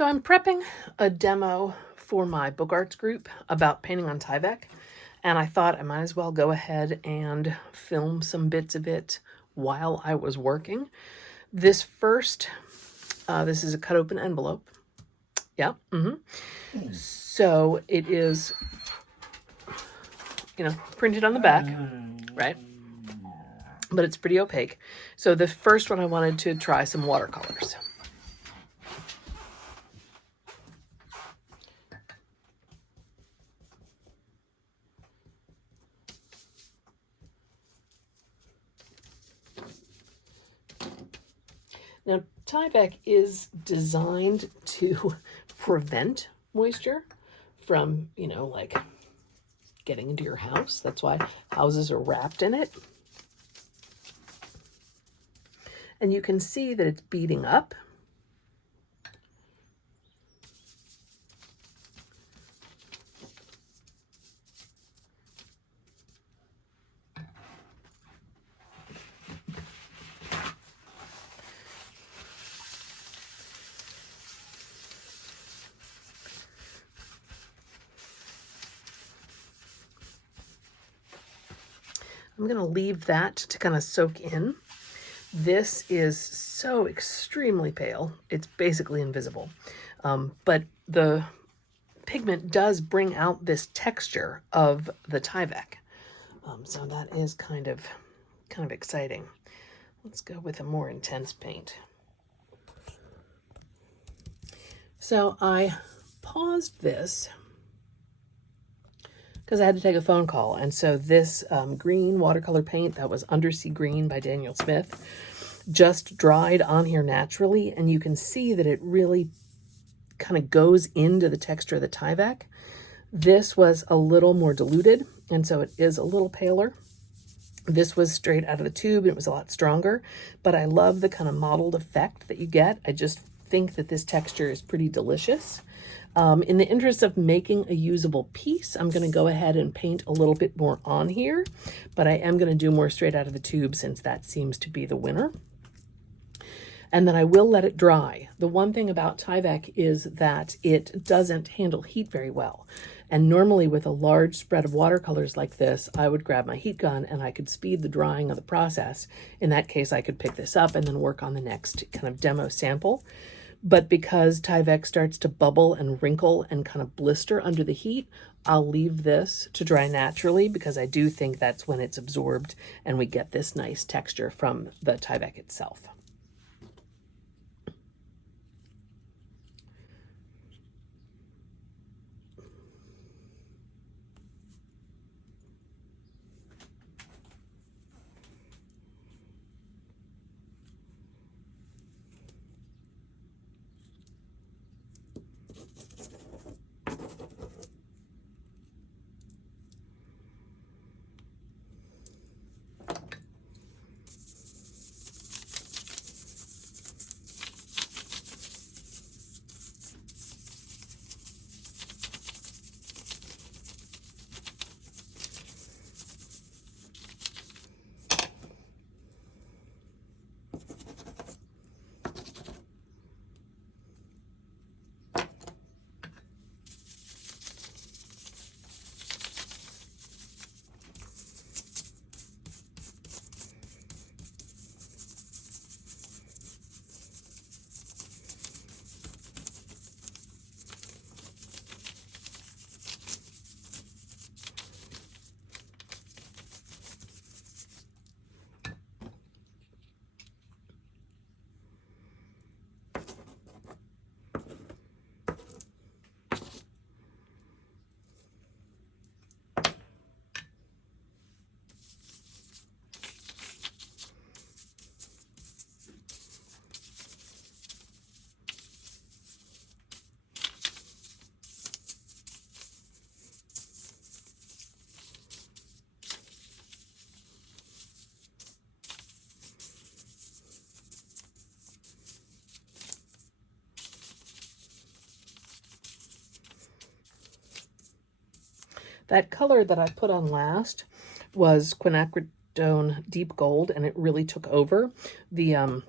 So I'm prepping a demo for my book arts group about painting on Tyvek, and I thought I might as well go ahead and film some bits of it while I was working. This first, this is a cut open envelope. Yeah. So it is, printed on the back, right? But it's pretty opaque. So the first one I wanted to try some watercolors. Now, Tyvek is designed to prevent moisture from, like getting into your house. That's why houses are wrapped in it. And you can see that it's beading up. I'm going to leave that to kind of soak in. This is so extremely pale. It's basically invisible. But the pigment does bring out this texture of the Tyvek. So that is kind of exciting. Let's go with a more intense paint. So I paused this because I had to take a phone call. And so this green watercolor paint that was Undersea Green by Daniel Smith just dried on here naturally. And you can see that it really kind of goes into the texture of the Tyvek. This was a little more diluted, and so it is a little paler. This was straight out of the tube, and it was a lot stronger. But I love the kind of mottled effect that you get. I just think that this texture is pretty delicious. In the interest of making a usable piece, I'm going to go ahead and paint a little bit more on here, but I am going to do more straight out of the tube since that seems to be the winner. And then I will let it dry. The one thing about Tyvek is that it doesn't handle heat very well. And normally with a large spread of watercolors like this, I would grab my heat gun and I could speed the drying of the process. In that case, I could pick this up and then work on the next kind of demo sample. But because Tyvek starts to bubble and wrinkle and kind of blister under the heat, I'll leave this to dry naturally because I do think that's when it's absorbed and we get this nice texture from the Tyvek itself. That color that I put on last was quinacridone deep gold, and it really took over. The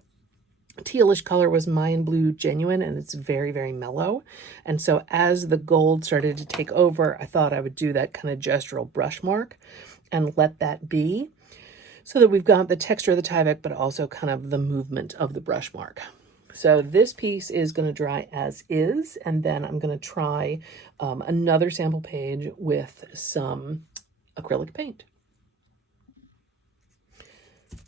tealish color was Mayan Blue Genuine, and it's very, very mellow. And so as the gold started to take over, I thought I would do that kind of gestural brush mark and let that be, so that we've got the texture of the Tyvek, but also kind of the movement of the brush mark. So this piece is going to dry as is, and then I'm going to try another sample page with some acrylic paint.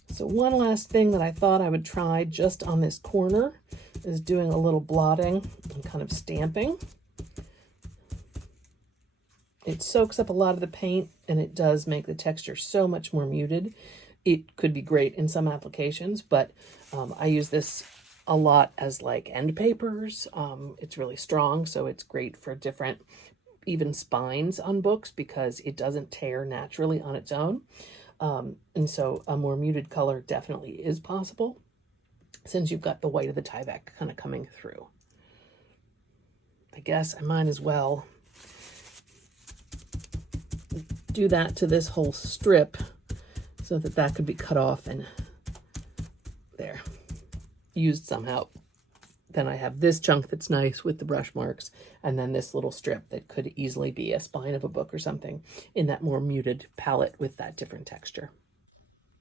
So one last thing that I thought I would try just on this corner is doing a little blotting and kind of stamping. It soaks up a lot of the paint, and it does make the texture so much more muted. It could be great in some applications, but I use this a lot as like end papers. It's really strong, so it's great for different, even spines on books, because it doesn't tear naturally on its own. And so a more muted color definitely is possible, since you've got the white of the Tyvek kind of coming through. I guess I might as well do that to this whole strip so that that could be cut off and there, used somehow. Then I have this chunk that's nice with the brush marks, and then this little strip that could easily be a spine of a book or something in that more muted palette with that different texture.